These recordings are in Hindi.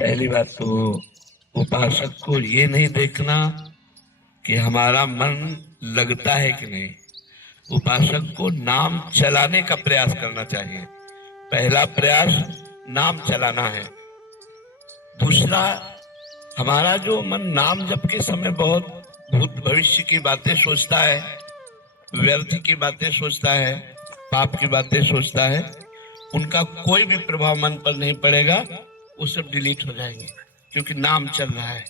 पहली बात तो उपासक को ये नहीं देखना कि हमारा मन लगता है कि नहीं। उपासक को नाम चलाने का प्रयास करना चाहिए। पहला प्रयास नाम चलाना है। दूसरा, हमारा जो मन नाम जप के समय बहुत भूत भविष्य की बातें सोचता है, व्यर्थ की बातें सोचता है, पाप की बातें सोचता है, उनका कोई भी प्रभाव मन पर नहीं पड़ेगा। वो सब डिलीट हो जाएंगे क्योंकि नाम चल रहा है।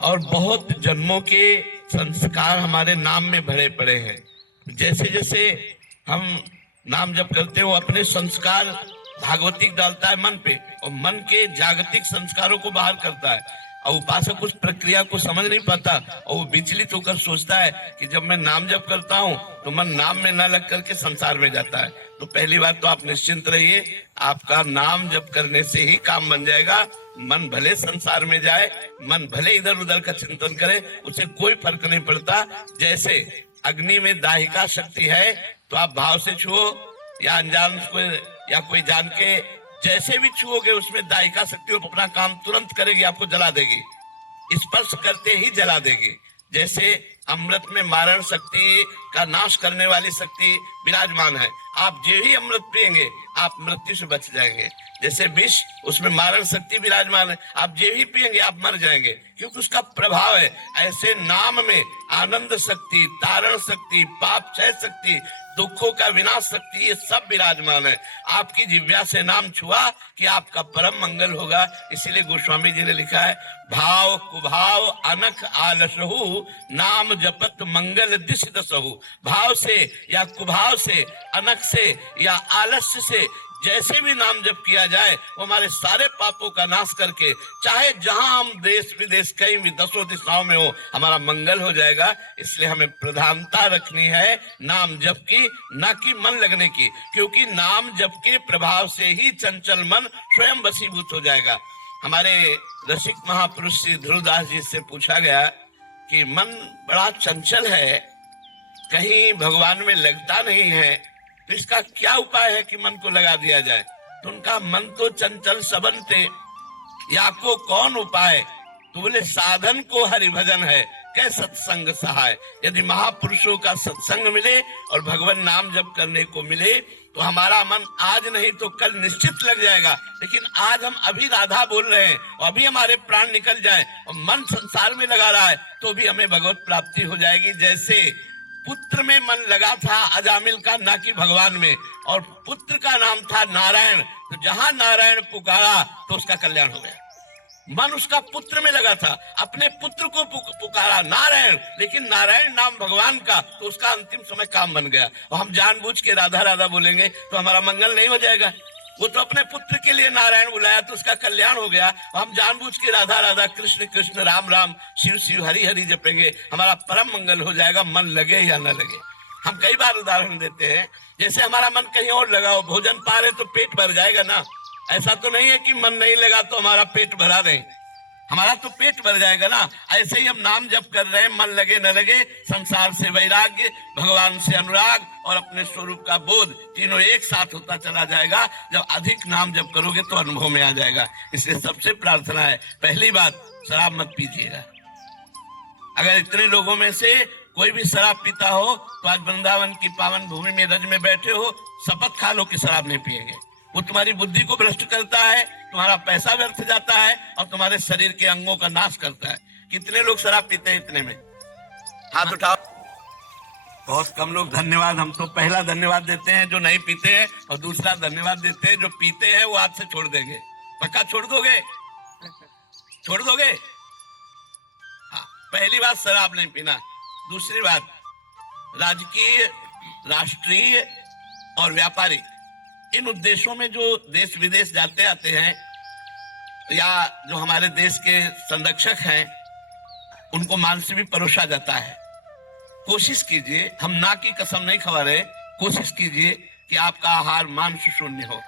और बहुत जन्मों के संस्कार हमारे नाम में भरे पड़े हैं। जैसे जैसे हम नाम जप करते हो अपने संस्कार भागवतिक डालता है मन पे और मन के जागतिक संस्कारों को बाहर करता है। और उपासक उस प्रक्रिया को समझ नहीं पाता और वो विचलित होकर सोचता है कि जब मैं नाम जप करता हूँ तो मन नाम में न लग करके संसार में जाता है। तो पहली बात तो आप निश्चिंत रहिए, आपका नाम जप करने से ही काम बन जाएगा। मन भले संसार में जाए, मन भले इधर उधर का चिंतन करे, उसे कोई फर्क नहीं पड़ता। जैसे अग्नि में दाहिका शक्ति है तो आप भाव से छुओ या अनजान को या कोई जान के जैसे भी छुओगे उसमें दाहिका शक्ति अपना काम तुरंत करेगी, आपको जला देगी, स्पर्श करते ही जला देगी। जैसे अमृत में मारण शक्ति का नाश करने वाली शक्ति विराजमान है। आप जो ही अमृत पिएंगे आप मृत्यु से बच जाएंगे। जैसे विष, उसमें मारण शक्ति विराजमान है, आप जो ही पिएंगे आप मर जाएंगे क्योंकि उसका प्रभाव है। ऐसे नाम में आनंद शक्ति, तारण शक्ति, पाप क्षय शक्ति, दुखों का विनाश शक्ति, ये सब विराजमान है। आपकी जिह्वा से नाम छुआ कि आपका परम मंगल होगा। इसीलिए गोस्वामी जी ने लिखा है, भाव कुभाव अनख आलसहु नाम जपत मंगल दिश दसहु। भाव से या कुभाव से, अनख से या आलस्य से जैसे भी नाम जप किया जाए वो हमारे सारे पापों का नाश करके, चाहे जहां हम देश विदेश कहीं भी दसों दिशाओं में हो, हमारा मंगल हो जाएगा। इसलिए हमें प्रधानता रखनी है नाम जप की, ना कि मन लगने की, क्योंकि नाम जप के प्रभाव से ही चंचल मन स्वयं वशीभूत हो जाएगा। हमारे रसिक महापुरुष श्री ध्रुवदास जी से पूछा गया कि मन बड़ा चंचल है, कहीं भगवान में लगता नहीं है, तो इसका क्या उपाय है कि मन को लगा दिया जाए। तो उनका मन तो चंचल सबन थे, या को कौन उपाय। तो बोले साधन को हरिभजन है, कै सत्संग सहाय। यदि महापुरुषों का सत्संग मिले और भगवान नाम जप करने को मिले तो हमारा मन आज नहीं तो कल निश्चित लग जाएगा। लेकिन आज हम अभी राधा बोल रहे हैं और अभी हमारे प्राण निकल जाए और मन संसार में लगा रहा है तो भी हमें भगवत प्राप्ति हो जाएगी। जैसे पुत्र में मन लगा था अजामिल का, ना कि भगवान में, और पुत्र का नाम था नारायण, तो जहां नारायण पुकारा तो उसका कल्याण हो गया। मन उसका पुत्र में लगा था, अपने पुत्र को पुकारा नारायण, लेकिन नारायण नाम भगवान का, तो उसका अंतिम समय काम बन गया। और हम जानबूझ के राधा राधा बोलेंगे तो हमारा मंगल नहीं हो जाएगा। वो तो अपने पुत्र के लिए नारायण बुलाया तो उसका कल्याण हो गया। हम जानबूझ के राधा राधा, कृष्ण कृष्ण, राम राम, शिव शिव, हरि हरि जपेंगे, हमारा परम मंगल हो जाएगा, मन लगे या न लगे। हम कई बार उदाहरण देते हैं, जैसे हमारा मन कहीं और लगा हो, भोजन पा रहे तो पेट भर जाएगा ना। ऐसा तो नहीं है कि मन नहीं लगा तो हमारा पेट भरा नहीं, हमारा तो पेट भर जाएगा ना। ऐसे ही हम नाम जप कर रहे हैं, मन लगे न लगे, संसार से वैराग्य, भगवान से अनुराग और अपने स्वरूप का बोध, तीनों एक साथ होता चला जाएगा। जब अधिक नाम जप करोगे तो अनुभव में आ जाएगा। इसलिए सबसे प्रार्थना है, पहली बात शराब मत पीजिएगा। अगर इतने लोगों में से कोई भी शराब पीता हो तो आज वृंदावन की पावन भूमि में रज में बैठे हो, शपथ खा लो कि शराब नहीं पिएंगे। वो तुम्हारी बुद्धि को भ्रष्ट करता है, तुम्हारा पैसा व्यर्थ जाता है और तुम्हारे शरीर के अंगों का नाश करता है। कितने लोग शराब पीते हैं इतने में? हाथ उठाओ। बहुत कम लोग। धन्यवाद। हम तो पहला धन्यवाद देते हैं जो नहीं पीते हैं और दूसरा धन्यवाद देते हैं जो पीते हैं, वो हाथ से छोड़ देंगे। पक्का छोड़ दोगे? छोड़ दोगे? हाँ, पहली बात शराब नहीं पीना। दूसरी बात, राजकीय, राष्ट्रीय और व्यापारिक, इन उद्देश्यों में जो देश विदेश जाते आते हैं या जो हमारे देश के संरक्षक हैं, उनको मांस भी परोसा जाता है। कोशिश कीजिए, हम ना की कसम नहीं खा रहे, कोशिश कीजिए कि आपका आहार मांस शून्य हो।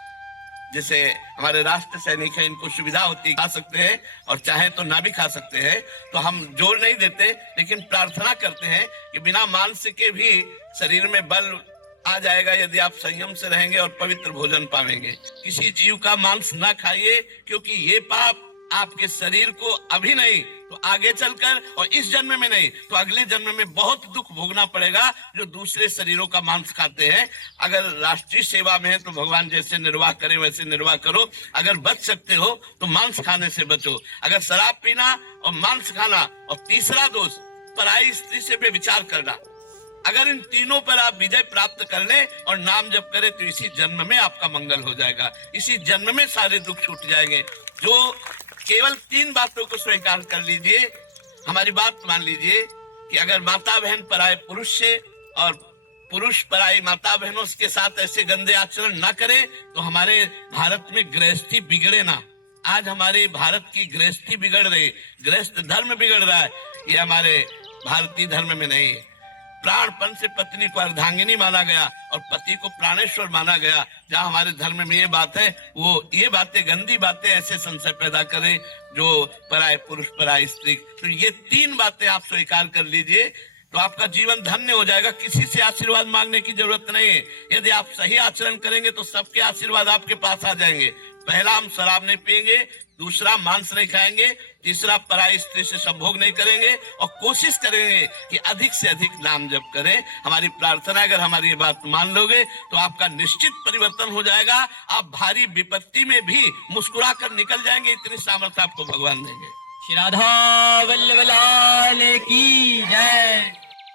जैसे हमारे राष्ट्र सैनिक हैं, इनको सुविधा होती, खा सकते हैं और चाहे तो ना भी खा सकते हैं। तो हम जोर नहीं देते, लेकिन प्रार्थना करते हैं कि बिना मांस के भी शरीर में बल आ जाएगा यदि आप संयम से रहेंगे और पवित्र भोजन पाएंगे। किसी जीव का मांस ना खाइए, क्योंकि ये पाप आपके शरीर को अभी नहीं तो आगे चलकर, और इस जन्म में नहीं तो अगले जन्म में बहुत दुख भोगना पड़ेगा जो दूसरे शरीरों का मांस खाते हैं। अगर राष्ट्रीय सेवा में है तो भगवान जैसे निर्वाह करे वैसे निर्वाह करो। अगर बच सकते हो तो मांस खाने से बचो। अगर शराब पीना और मांस खाना, और तीसरा दोष पराई स्त्री से व्यभिचार करना, अगर इन तीनों पर आप विजय प्राप्त कर ले और नाम जप करें तो इसी जन्म में आपका मंगल हो जाएगा, इसी जन्म में सारे दुख छूट जाएंगे। जो केवल 3 बातों को स्वीकार कर लीजिए, हमारी बात मान लीजिए कि अगर माता बहन पराये पुरुष से और पुरुष पराई माता बहनों के साथ ऐसे गंदे आचरण ना करे तो हमारे भारत में गृहस्थी बिगड़े ना। आज हमारे भारत की गृहस्थी बिगड़ रही, गृहस्थ धर्म बिगड़ रहा है, ये हमारे भारतीय धर्म में नहीं है। प्राणपन से पत्नी को अर्धांगिनी माना गया और पति को प्राणेश्वर माना गया। जहाँ हमारे धर्म में ये बात है, वो ये बातें, गंदी बातें ऐसे संशय पैदा करें जो पराये पुरुष पराई स्त्री। तो ये 3 बातें आप स्वीकार कर लीजिए तो आपका जीवन धन्य हो जाएगा। किसी से आशीर्वाद मांगने की जरूरत नहीं है। यदि आप सही आचरण करेंगे तो सबके आशीर्वाद आपके पास आ जाएंगे। पहला, हम शराब नहीं पिएंगे, दूसरा मांस नहीं खाएंगे, तीसरा पराई स्त्री से संभोग नहीं करेंगे, और कोशिश करेंगे कि अधिक से अधिक नाम जप करें। हमारी प्रार्थना, अगर हमारी ये बात मान लोगे तो आपका निश्चित परिवर्तन हो जाएगा। आप भारी विपत्ति में भी मुस्कुरा कर निकल जाएंगे, इतनी सामर्थ्य आपको भगवान देंगे। श्री राधा वल्लभ लाल की जय।